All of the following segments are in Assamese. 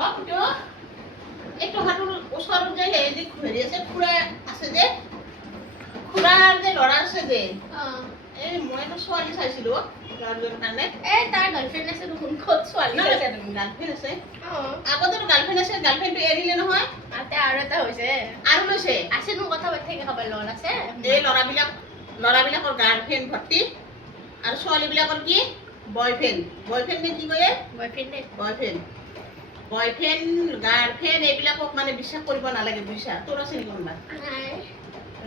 হকটো একটু হাঁটুৰ ওচৰত যে হেৰি আছে খুৰা আছে যে খুৰাৰ যে ল'ৰা আছে যে এই মইতো ছোৱালী চাইছিলো ল'ৰাজনৰ কাৰণে তাৰ গাৰ্লফ্ৰেণ্ড আছে দেখোন ক'ত ছোৱালী গাৰ্লফ্ৰেণ্ড আছে আগতেতো গাৰ্লফ্ৰেণ্ড আছে গাৰ্লফ্ৰেণ্ডটো এৰিলে নহয় আৰু এটা হৈছে আৰু লৈছে আছে নো কথা পাতি থাকে কাৰোবাৰ লগত আছে এই ল'ৰাবিলাকৰ গাৰ্লফ্ৰেণ্ড ভৰ্তি আৰু ছোৱালীবিলাকৰ কি বয়ফ্ৰেণ্ড নে কি কয় বয়ফ্ৰেণ্ড গাৰ্লফ্ৰেণ্ড এইবিলাকক মানে বিশ্বাস কৰিব নালাগে বুজিছা তোৰ আছে নেকি কোনোবা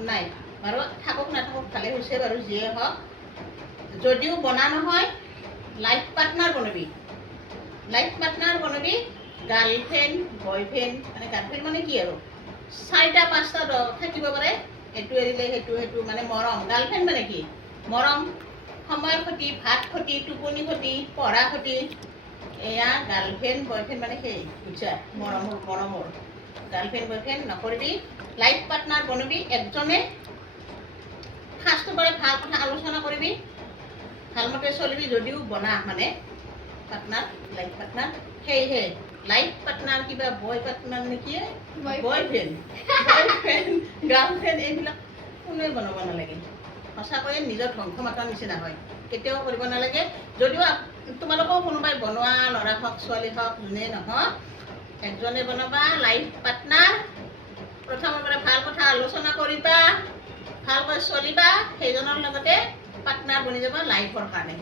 নাই বাৰু থাকক নাথাকক ভালে হৈছে বাৰু যিয়ে হওক যদিও বনা নহয় লাইফ পাৰ্টনাৰ বনাবি গাৰ্লফ্ৰেণ্ড বয়ফ্ৰেণ্ড মানে গাৰ্লফ্ৰেণ্ড মানে কি আৰু 4টা 5টা থাকিব পাৰে এইটো এৰিলে সেইটো মানে মৰম গাৰ্লফ্ৰেণ্ড মানে কি মৰম সময়ৰ ক্ষতি ভাত ক্ষতি টোপনি ক্ষতি পঢ়া ক্ষতি এয়া গাৰ্লফ্ৰেণ্ড বয়ফ্ৰেণ্ড মানে সেই বুজিছা মৰমৰ গাৰ্লফ্ৰেণ্ড বয়ফ্ৰেণ্ড নকৰিবি লাইফ পাৰ্টনাৰ বনাবি একজনে ফাৰ্ষ্টটো বাৰে ভাল কথা আলোচনা কৰিবি ভালমতে চলিবি যদিও বনা মানে পাৰ্টনাৰ লাইফ পাৰ্টনাৰ সেয়েহে লাইফ পাৰ্টনাৰ কিবা বয় পাৰ্টনাৰ নেকি বয়ফ্ৰেণ্ড গাৰ্লফ্ৰেণ্ড এইবিলাক কোনোৱে বনাব নালাগে সঁচাকৈয়ে নিজৰ ধ্বংস মাতাৰ নিচিনা হয় কেতিয়াও কৰিব নালাগে যদিও তোমালোকেও কোনোবাই বনোৱা ল'ৰা হওক ছোৱালী হওক যোনে নহওক একজনে বনাবা লাইফ পাৰ্টনাৰ প্ৰথমৰ পৰা ভাল কথা আলোচনা কৰিবা ভালকৈ চলিবা সেইজনৰ লগতে পাৰ্টনাৰ বনি যাবা লাইফৰ কাৰণে